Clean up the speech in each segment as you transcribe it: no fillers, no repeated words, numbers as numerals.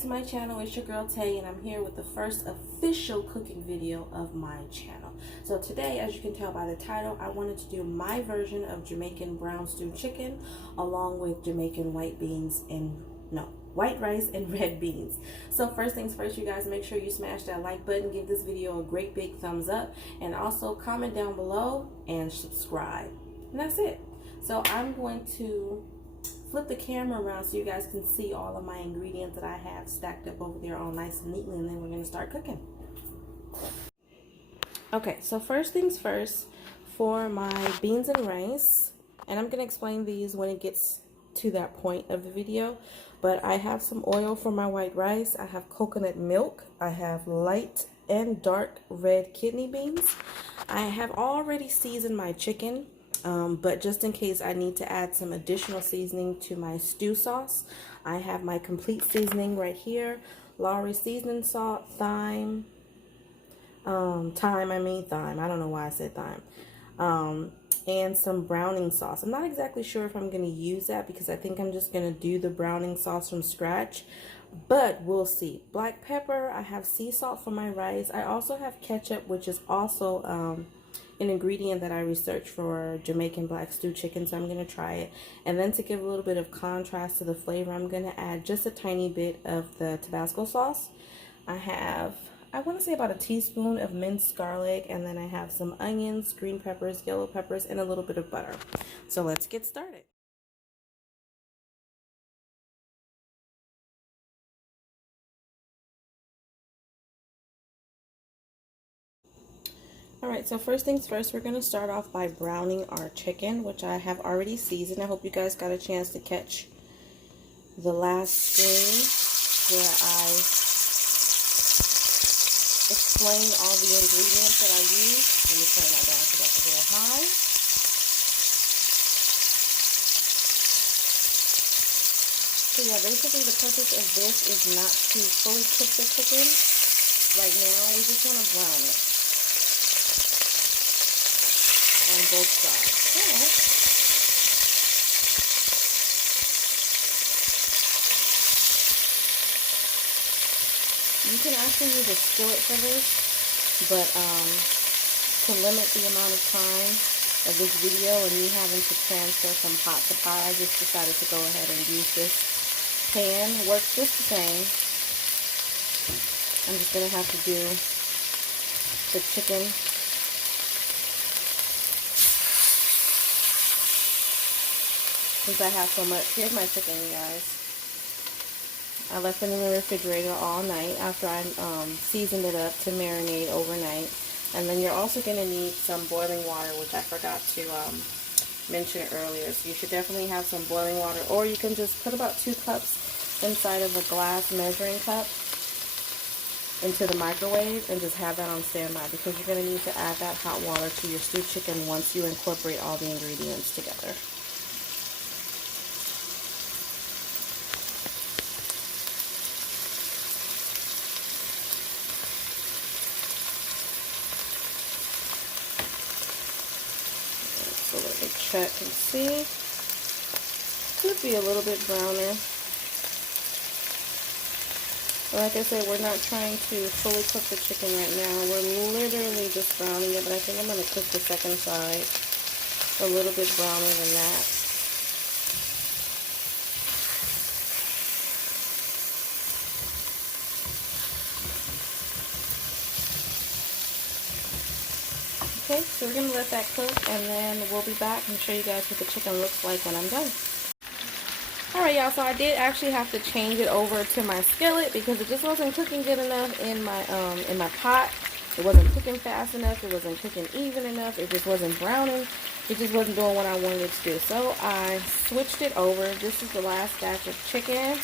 to my channel. It's your girl Tay, and I'm here with the first official cooking video of my channel. So today, as you can tell by the title, I wanted to do my version of Jamaican brown stewed chicken along with Jamaican white rice and red beans. So first things first, you guys, make sure you smash that like button, give this video a great big thumbs up, and also comment down below and subscribe. And that's it. So I'm going to flip the camera around so you guys can see all of my ingredients that I have stacked up over there all nice and neatly, and then we're going to start cooking. Okay, so first things first, for my beans and rice, and I'm going to explain these when it gets to that point of the video, but I have some oil for my white rice, I have coconut milk, I have light and dark red kidney beans. I have already seasoned my chicken, but just in case I need to add some additional seasoning to my stew sauce, I have my complete seasoning right here: Lowry seasoning salt, thyme, I don't know why I said thyme, and some browning sauce. I'm not exactly sure if I'm going to use that because I think I'm just going to do the browning sauce from scratch, but we'll see. Black pepper, I have sea salt for my rice. I also have ketchup, which is also an ingredient that I researched for Jamaican black stew chicken, so I'm going to try it. And then to give a little bit of contrast to the flavor, I'm going to add just a tiny bit of the Tabasco sauce. I have, I want to say, about a teaspoon of minced garlic, and then I have some onions, green peppers, yellow peppers, and a little bit of butter. So let's get started. Alright, so first things first, we're going to start off by browning our chicken, which I have already seasoned. I hope you guys got a chance to catch the last screen where I explain all the ingredients that I use. Let me turn that down because that's a little high. So yeah, basically the purpose of this is not to fully cook the chicken right now. We just want to brown it on both sides. Alright. You can actually use a skillet for this, but to limit the amount of time of this video and me having to transfer from pot to pot, I just decided to go ahead and use this pan. Works just the same. I'm just going to have to do the chicken since I have so much. Here's my chicken, you guys. I left it in the refrigerator all night after I seasoned it up to marinate overnight. And then you're also going to need some boiling water, which I forgot to mention earlier. So you should definitely have some boiling water, or you can just put about 2 cups inside of a glass measuring cup into the microwave and just have that on standby, because you're going to need to add that hot water to your stewed chicken once you incorporate all the ingredients together. So let me check and see. Could be a little bit browner. But like I said, we're not trying to fully cook the chicken right now. We're literally just browning it, but I think I'm going to cook the second side a little bit browner than that. Okay, so we're going to let that cook, and then we'll be back and show you guys what the chicken looks like when I'm done. Alright, y'all, so I did actually have to change it over to my skillet because it just wasn't cooking good enough in my pot. It wasn't cooking fast enough. It wasn't cooking even enough. It just wasn't browning. It just wasn't doing what I wanted it to do. So I switched it over. This is the last batch of chicken.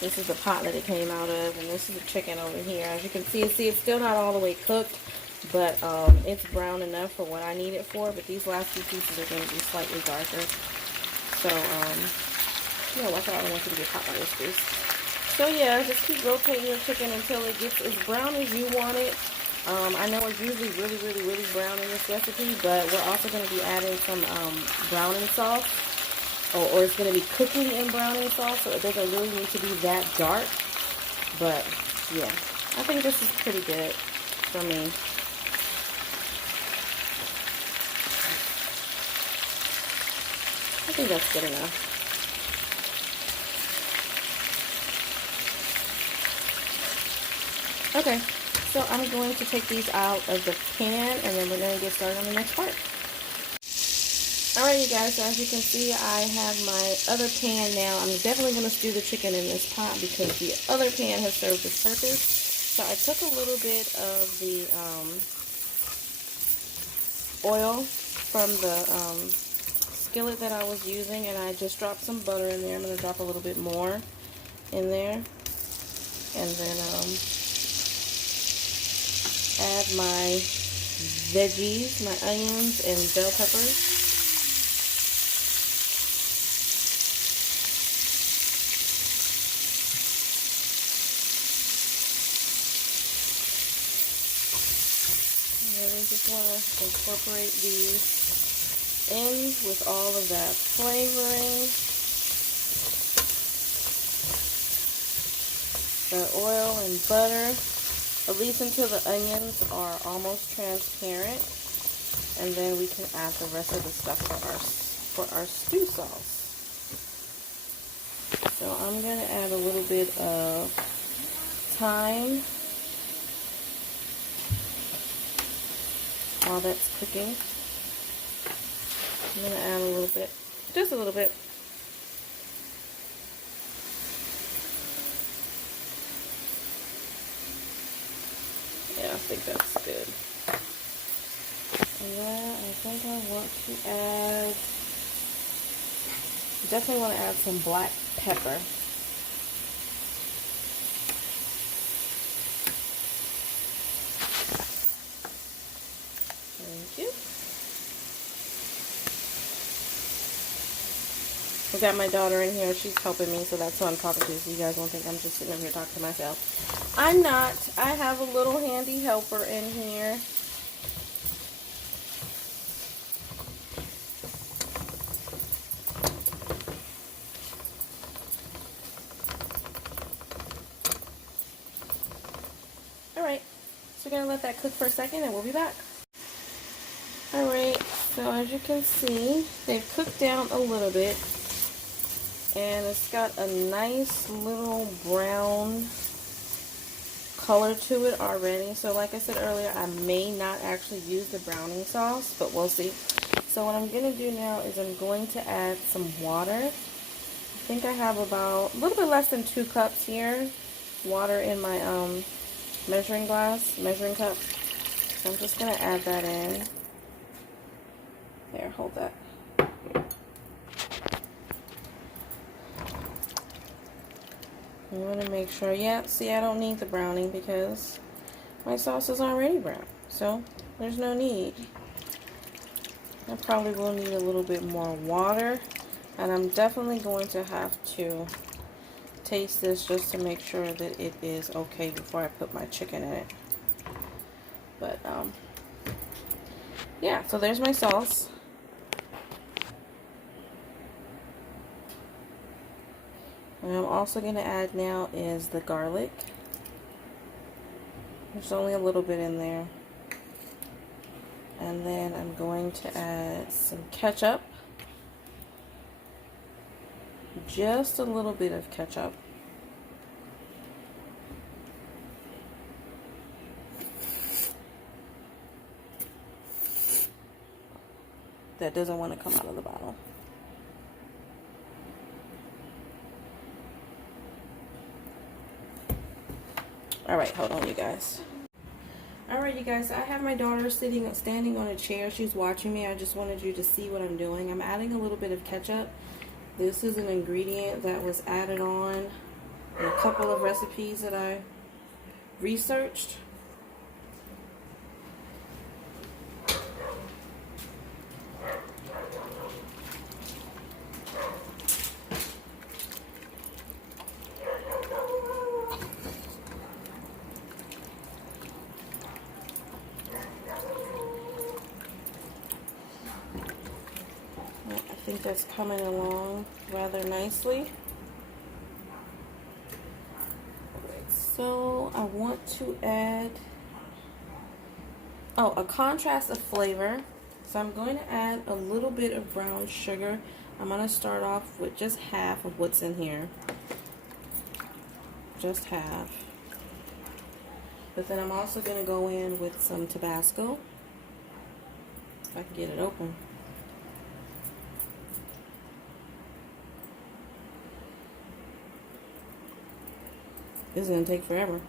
This is the pot that it came out of, and this is the chicken over here. As you can see, it's still not all the way cooked, but it's brown enough for what I need it for. But these last few pieces are going to be slightly darker. So yeah, watch out, I don't want you to get caught by this grease. So yeah, just keep rotating your chicken until it gets as brown as you want it. I know it's usually really brown in this recipe, but we're also going to be adding some browning sauce, or it's going to be cooking in browning sauce, so it doesn't really need to be that dark. But yeah, I think this is pretty good for me. I think that's good enough. Okay, so I'm going to take these out of the pan, and then we're going to get started on the next part. Alright, you guys, so as you can see, I have my other pan now. I'm definitely going to stew the chicken in this pot because the other pan has served its purpose. So I took a little bit of the oil from the skillet that I was using, and I just dropped some butter in there. I'm going to drop a little bit more in there, and then add my veggies, my onions and bell peppers. Really just want to incorporate these in with all of that flavoring. The oil and butter, at least until the onions are almost transparent, and then we can add the rest of the stuff for our stew sauce. So I'm going to add a little bit of thyme while that's cooking. I'm going to add a little bit, just a little bit. Yeah, I think that's good. And then I think I want to add, definitely want to add some black pepper. Thank you. I got my daughter in here. She's helping me, so that's who I'm talking to. So you guys won't think I'm just sitting over here talking to myself. I'm not. I have a little handy helper in here. Alright, so we're going to let that cook for a second and we'll be back. Alright, so as you can see, they've cooked down a little bit. And it's got a nice little brown color to it already. So like I said earlier, I may not actually use the browning sauce, but we'll see. So what I'm going to do now is I'm going to add some water. I think I have about a little bit less than 2 cups here. Water in my measuring cup. So I'm just going to add that in. There, hold that. I want to make sure, yeah, see, I don't need the browning because my sauce is already brown, so there's no need. I probably will need a little bit more water, and I'm definitely going to have to taste this just to make sure that it is okay before I put my chicken in it. But, yeah, so there's my sauce. What I'm also going to add now is the garlic. There's only a little bit in there. And then I'm going to add some ketchup. Just a little bit of ketchup. That doesn't want to come out of the bottle. Alright, hold on, you guys. Alright, you guys, I have my daughter standing on a chair. She's watching me. I just wanted you to see what I'm doing. I'm adding a little bit of ketchup. This is an ingredient that was added on in a couple of recipes that I researched. I think that's coming along rather nicely. Let's So I want to add, a contrast of flavor. So I'm going to add a little bit of brown sugar. I'm going to start off with just half of what's in here. Just half. But then I'm also going to go in with some Tabasco. If I can get it open. This is going to take forever.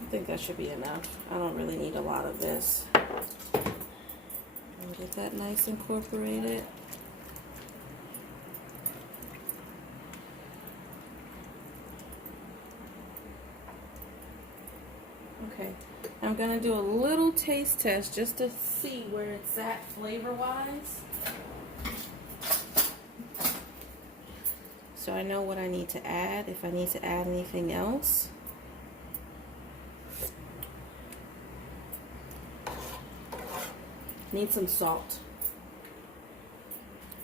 I think that should be enough. I don't really need a lot of this. And get that nice incorporated. Okay, I'm going to do a little taste test just to see where it's at flavor-wise. So I know what I need to add, if I need to add anything else. Need some salt.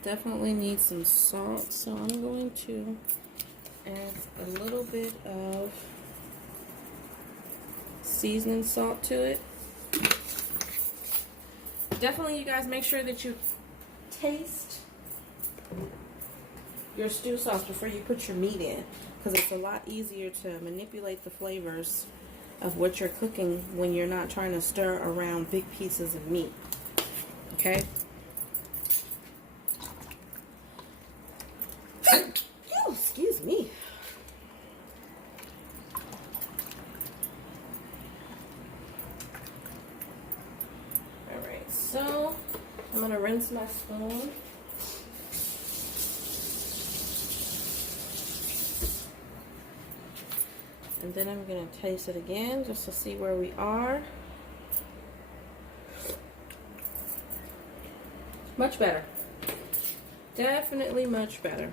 Definitely need some salt, so I'm going to add a little bit of seasoning salt to it. Definitely, you guys, make sure that you taste your stew sauce before you put your meat in, because it's a lot easier to manipulate the flavors of what you're cooking when you're not trying to stir around big pieces of meat. Okay? Oh, excuse me. Alright, so I'm going to rinse my spoon. And then I'm going to taste it again just to see where we are. Much better. Definitely much better.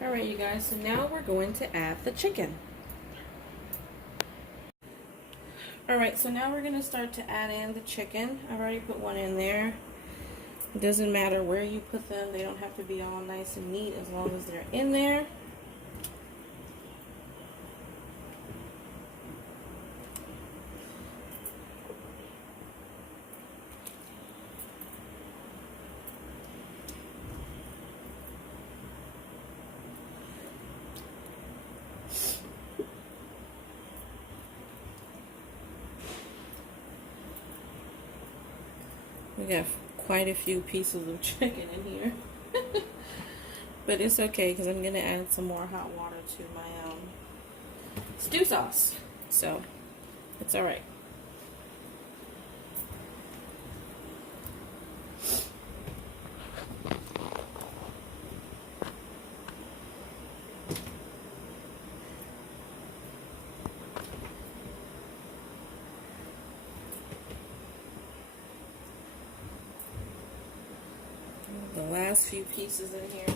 Alright, you guys, so now we're going to add the chicken. Alright, so now we're going to start to add in the chicken. I've already put one in there. It doesn't matter where you put them. They don't have to be all nice and neat as long as they're in there. We got quite a few pieces of chicken in here. But it's okay because I'm going to add some more hot water to my stew sauce. So, it's alright. The last few pieces in here.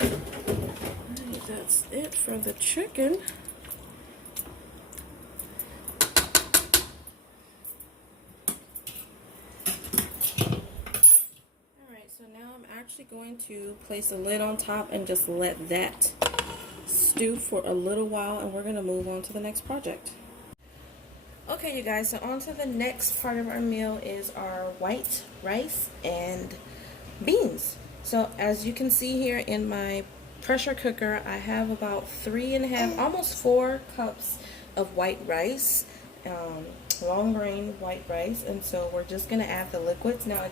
Alright, that's it for the chicken. Alright, so now I'm actually going to place a lid on top and just let that stew for a little while, and we're going to move on to the next project. Okay, you guys, so on to the next part of our meal is our white rice and beans. So as you can see here in my pressure cooker, I have about 3.5, almost 4 cups of white rice, long grain white rice, and so we're just going to add the liquids. Now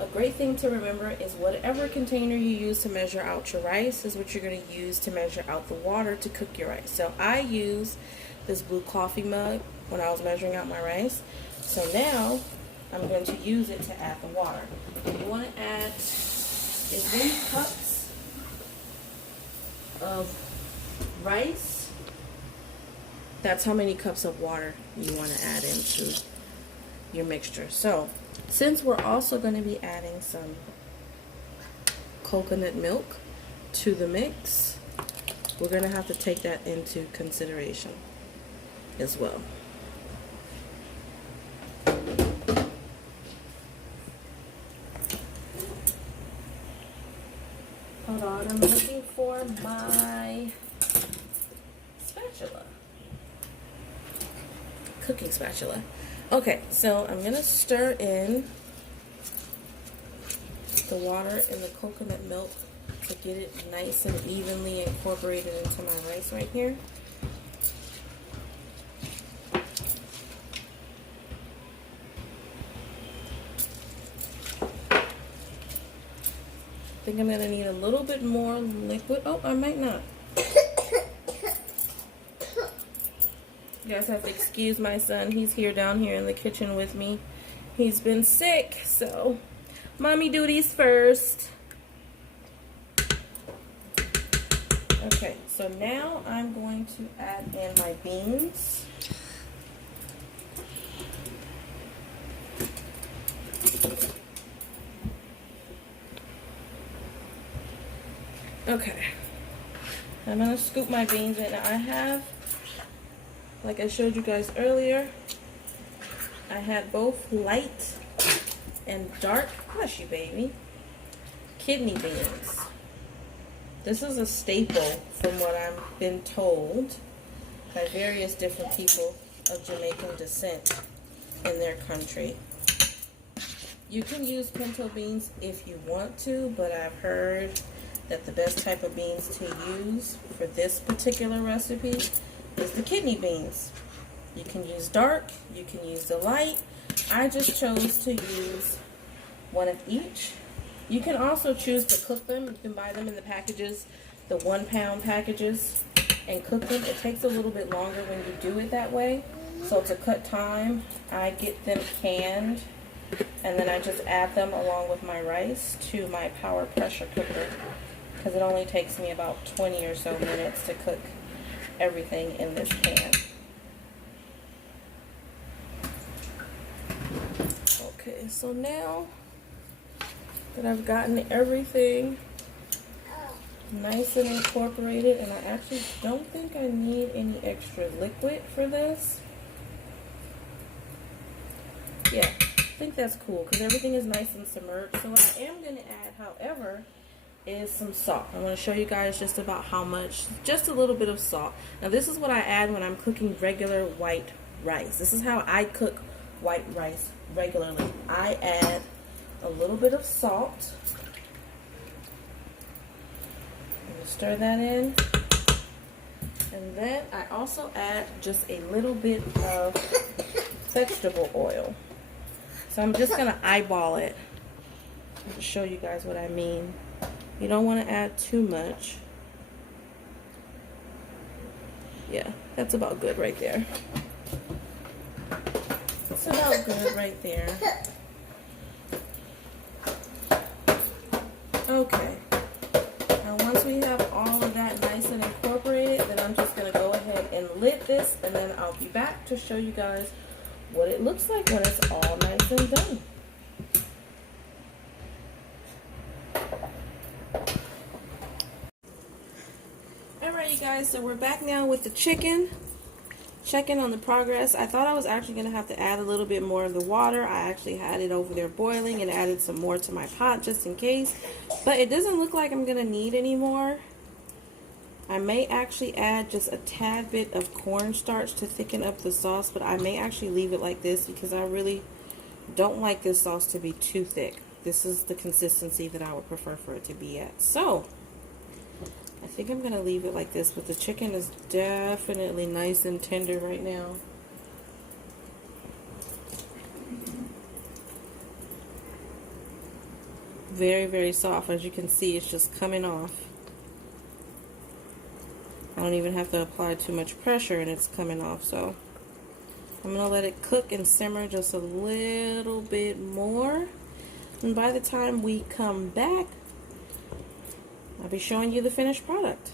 a great thing to remember is whatever container you use to measure out your rice is what you're going to use to measure out the water to cook your rice. So I use this blue coffee mug when I was measuring out my rice. So now I'm going to use it to add the water. You want to add as many cups of rice that's how many cups of water you want to add into your mixture. So since we're also going to be adding some coconut milk to the mix, we're going to have to take that into consideration as well. Hold on, I'm looking for my spatula. Cooking spatula. Okay, so I'm going to stir in the water and the coconut milk to get it nice and evenly incorporated into my rice right here. I think I'm going to need a little bit more liquid. Oh, I might not. You guys have to excuse my son. He's here down here in the kitchen with me. He's been sick, so mommy duties first. Okay, so now I'm going to add in my beans. Okay, I'm going to scoop my beans in. Now I have, like I showed you guys earlier, I had both light and dark, bless you baby, kidney beans. This is a staple from what I've been told by various different people of Jamaican descent in their country. You can use pinto beans if you want to, but I've heard that the best type of beans to use for this particular recipe is the kidney beans. You can use dark, you can use the light. I just chose to use one of each. You can also choose to cook them. You can buy them in the packages, the 1 pound packages, and cook them. It takes a little bit longer when you do it that way. So to cut time, I get them canned, and then I just add them along with my rice to my power pressure cooker, because it only takes me about 20 or so minutes to cook everything in this pan. Okay, so now that I've gotten everything nice and incorporated, and I actually don't think I need any extra liquid for this. Yeah, I think that's cool because everything is nice and submerged. So what I am going to add, however, is some salt. I want to show you guys just about how much, just a little bit of salt. Now this is what I add when I'm cooking regular white rice. This is how I cook white rice regularly. I add a little bit of salt. Stir that in. And then I also add just a little bit of vegetable oil. So I'm just going to eyeball it to show you guys what I mean. You don't want to add too much. Yeah, that's about good right there. That's about good right there. Okay. Now once we have all of that nice and incorporated, then I'm just going to go ahead and lid this, and then I'll be back to show you guys what it looks like when it's all nice and done. Alright you guys, so we're back now with the chicken. Checking on the progress. I thought I was actually going to have to add a little bit more of the water. I actually had it over there boiling and added some more to my pot just in case. But it doesn't look like I'm going to need any more. I may actually add just a tad bit of cornstarch to thicken up the sauce, but I may actually leave it like this because I really don't like this sauce to be too thick. This is the consistency that I would prefer for it to be at. So I think I'm going to leave it like this, but the chicken is definitely nice and tender right now. Very, very soft. As you can see, it's just coming off. I don't even have to apply too much pressure and it's coming off. So I'm going to let it cook and simmer just a little bit more. And by the time we come back, I'll be showing you the finished product.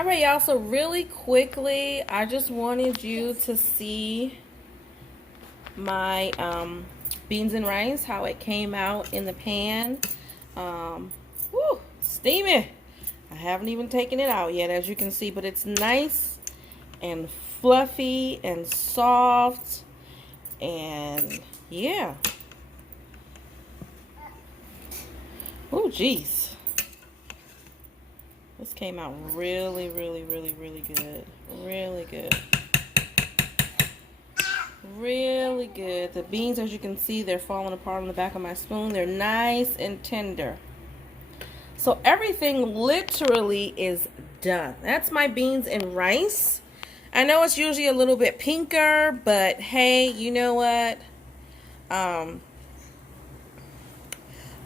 All right, y'all, so really quickly, I just wanted you to see my beans and rice, how it came out in the pan. Woo, steamy. I haven't even taken it out yet, as you can see, but it's nice and fluffy and soft, and yeah. Oh, geez. This came out really, really, really, really good. Really good. Really good. The beans, as you can see, they're falling apart on the back of my spoon. They're nice and tender. So everything literally is done. That's my beans and rice. I know it's usually a little bit pinker, but hey, you know what?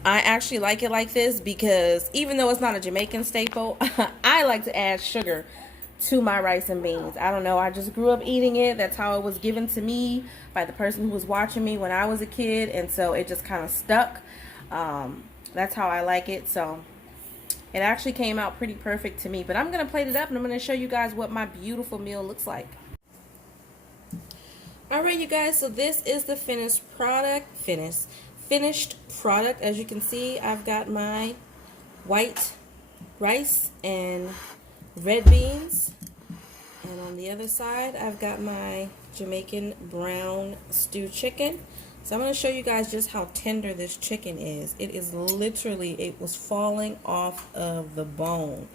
I actually like it like this because even though it's not a Jamaican staple, I like to add sugar to my rice and beans. I don't know, I just grew up eating it. That's how it was given to me by the person who was watching me when I was a kid, and so it just kind of stuck. That's how I like it. So it actually came out pretty perfect to me. But I'm gonna plate it up and I'm gonna show you guys what my beautiful meal looks like. Alright, you guys, so this is the finished product. As you can see, I've got my white rice and red beans, and on the other side I've got my Jamaican brown stew chicken. So I'm going to show you guys just how tender this chicken is. It is literally, it was falling off of the bone.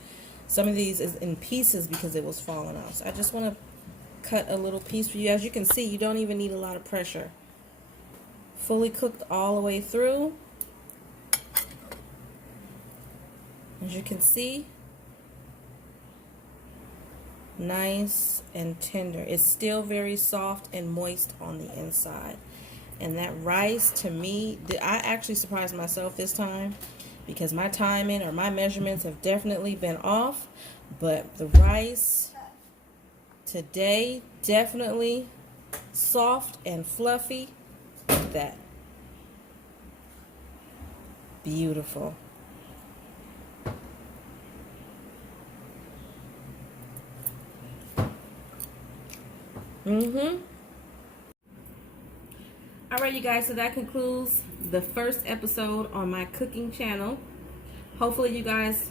Some of these is in pieces because it was falling off. So I just want to cut a little piece for you. As you can see, you don't even need a lot of pressure. Fully cooked all the way through. As you can see, nice and tender. It's still very soft and moist on the inside. And that rice, to me, I actually surprised myself this time because my timing or my measurements have definitely been off. But the rice today, definitely soft and fluffy. Look at that. Beautiful. Alright, you guys, so that concludes the first episode on my cooking channel. Hopefully you guys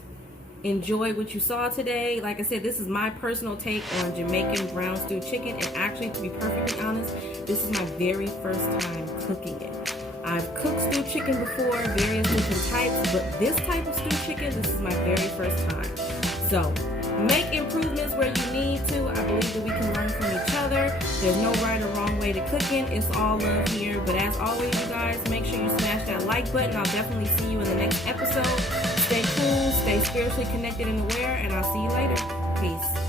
enjoyed what you saw today. Like I said, this is my personal take on Jamaican brown stewed chicken, and actually, to be perfectly honest, this is my very first time cooking it. I've cooked stewed chicken before, various different types, but this type of stewed chicken, this is my very first time. So make improvements where you need to. I believe that we can learn from each other. There's no right or wrong way to cooking. It's all love here. But as always, you guys, make sure you smash that like button. I'll definitely see you in the next episode. Stay cool, stay spiritually connected and aware, and I'll see you later. Peace.